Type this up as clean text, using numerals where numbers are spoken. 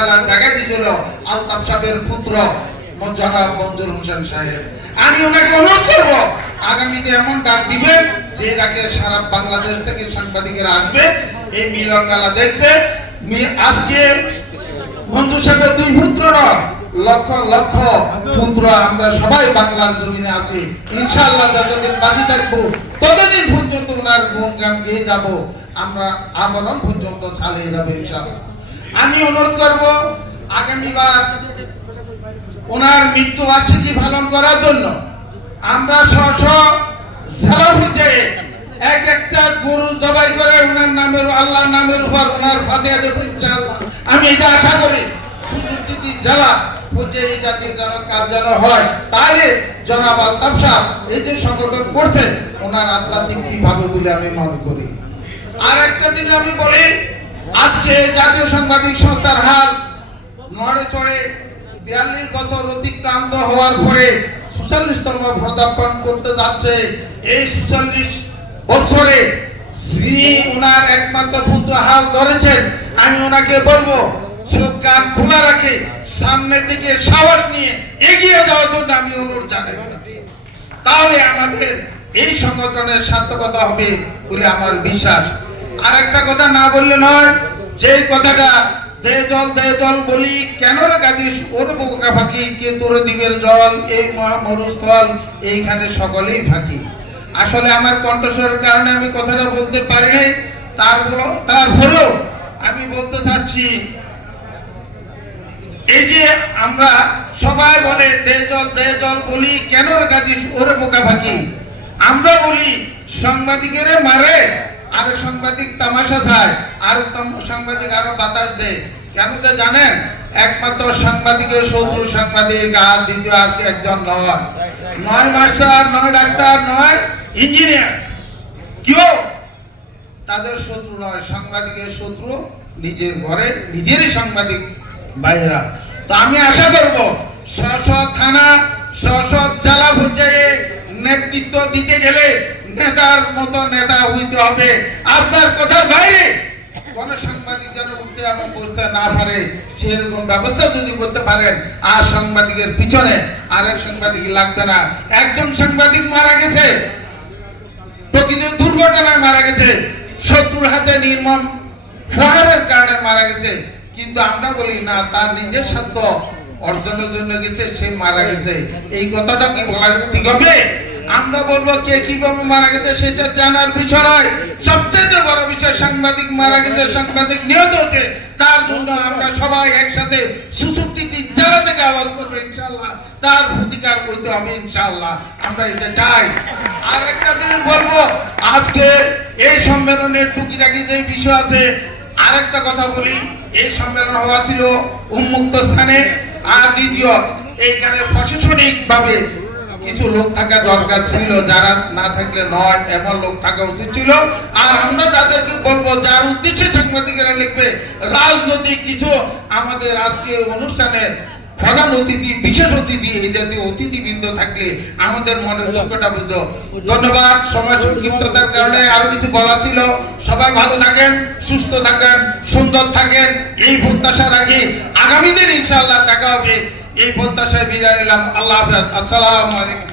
খেলা দেখা দিয়েছিল আলতাফ সাহেবের পুত্র জনাব মঞ্জুর হোসেন সাহেব। আমি ওনাকে অনুরোধ করব আগামীতে এমন ডাক দিবেন যে ডাকে সারা বাংলাদেশ থেকে সাংবাদিকেরা আসবে এই মিলন মেলা দেখতে। আজকে মঞ্জুর সাহেবের দুই পুত্র নয়, লক্ষ লক্ষ পুত্র আমরা সবাই বাংলার জমিনে আছি। ইনশাআল্লাহ যতদিন বাঁচি থাকবো ততদিন পর্যন্ত ওনার গুণগান গেয়ে যাব, আমরা আমরণ পর্যন্ত চালিয়ে যাবো ইনশাআল্লাহ। আমি অনুরোধ করব আগামীবার ওনার মৃত্যু বার্ষিকী পালন করার জন্য আমরা জেলা পর্যায়ে এক একটা গরু জবাই করে ওনার নামের আল্লাহর নামের উপর ওনার ফাতিহা দেব ইনশাআল্লাহ। আমি এটা আশা করি সুসজ্জিত জেলা পর্যায়ে এই জাতীয় যেন কাজ যেন হয়। তাহলে জনাব আলতাফ সাহেব এই যে সংগঠন করছে ওনার আত্মা তৃপ্তি পাবে বলে আমি মনে করি। আর একটা জিনিস আমি বলি, আজকে জাতীয় সাংবাদিক সংস্থার হাল নড়ে চড়ে 42 বছর অতিক্রান্ত হওয়ার পরে 46তম পদার্পণ করতে যাচ্ছে। এই 46 বছরে যিনি ওনার একমাত্র পুত্র হাল ধরেছেন, আমি ওনাকে বলবো চোখ কান খোলা রাখে সামনের দিকে সাহস নিয়ে এগিয়ে যাওয়ার জন্য আমি অনুরোধ জানাই। তাহলে আমাদের এই সংগঠনের সার্থকতা হবে বলে আমার বিশ্বাস। আর একটা কথা না বললে নয়, যে কথাটা দে জল বলি কেন রে কাঁদিস ওর বোকা ফাঁকি কে তোর দিবের জল এই মরুস্থল এইখানে সকলেই ফাঁকি। আসলে আমার কণ্ঠস্বরের কারণে আমি কথাটা বলতে পারি নাই, তারপরেও আমি বলতে চাচ্ছি এই যে আমরা সবাই বলে দে জল বলি কেন রে কাঁদিস ওর বোকা ফাঁকি, আমরা বলি সাংবাদিকের মারে আরেক সাংবাদিক তামাশা চায়, আরেক সাংবাদিক আরো বাতাস দেয়। কেন তো জানেন, একমাত্র সাংবাদিকের শত্রু সাংবাদিক আর দ্বিতীয় আর একজন নয়, নয় মাস্টার, নয় ডাক্তার, নয় ইঞ্জিনিয়ার, কেউ তাদের শত্রু নয়। সাংবাদিকের শত্রু নিজের ঘরে নিজেরই সাংবাদিক ভাইয়েরা। তো আমি আশা করব স্ব থানা স্ব জেলা পর্যায়ে নেতৃত্ব দিতে গেলে নেতার মতো নেতা হইতে হবে। আপনার কথার বাইরে কোন সাংবাদিক যেন উঠতে এবং বসতে না পারে সেরকম ব্যবস্থা যদি করতে পারেন, আর সাংবাদিকের পিছনে আরেক সাংবাদিক লাগবে না। একজন সাংবাদিক মারা গেছে, প্রকৃত দুর্ঘটনায় মারা গেছে, শত্রুর হাতে নির্মম প্রহারের কারণে মারা গেছে, কিন্তু আমরা বলি না তার নিজের স্বার্থ অর্জনের জন্য গেছে, সে মারা গেছে। এই কথাটা কি বলা ঠিক হবে? আমরা বলবো কে কিভাবে মারা গেছে সেটা জানার বিষয় নয়, সবচেয়ে বড় বিষয় সাংবাদিক মারা গেছে, সাংবাদিক নিহত হচ্ছে, তার জন্য আমরা সবাই একসাথে 66টি জেলা থেকে আওয়াজ করবো ইনশাআল্লাহ, তার প্রতিকার করতে হবে ইনশাআল্লাহ, আমরা এটা চাই। আর একটা জিনিস বলবো, আজকে এই সম্মেলনের টুকিটাকি যে বিষয় আছে, আরেকটা কথা বলি, এই সম্মেলন হওয়া ছিল উন্মুক্ত স্থানে। আর দ্বিতীয়, এইখানে প্রশাসনিক ভাবে কিছু লোক থাকা দরকার ছিল, যারা না থাকলে নয় এমন লোক থাকা উচিত ছিল। আর আমরা যাদেরকে বলবো যার উদ্দেশ্যে সাংবাদিকেরা লিখবে, রাজনৈতিক কিছু আমাদের আজকে অনুষ্ঠানে প্রধান অতিথি, বিশেষ অতিথি, এই জাতীয় অতিথিবৃন্দ থাকলে আমাদের মনে দুঃখটা বুঝতো। ধন্যবাদ। সময় সংক্ষিপ্ততার কারণে আরো কিছু বলা ছিল। সবাই ভালো থাকেন, সুস্থ থাকেন, সুন্দর থাকেন, এই প্রত্যাশা রাখি। আগামী দিন ইনশাআল্লাহ দেখা হবে, এই প্রত্যাশায় বিদায় নিলাম। আল্লাহ হাফেজ। আসসালামু আলাইকুম।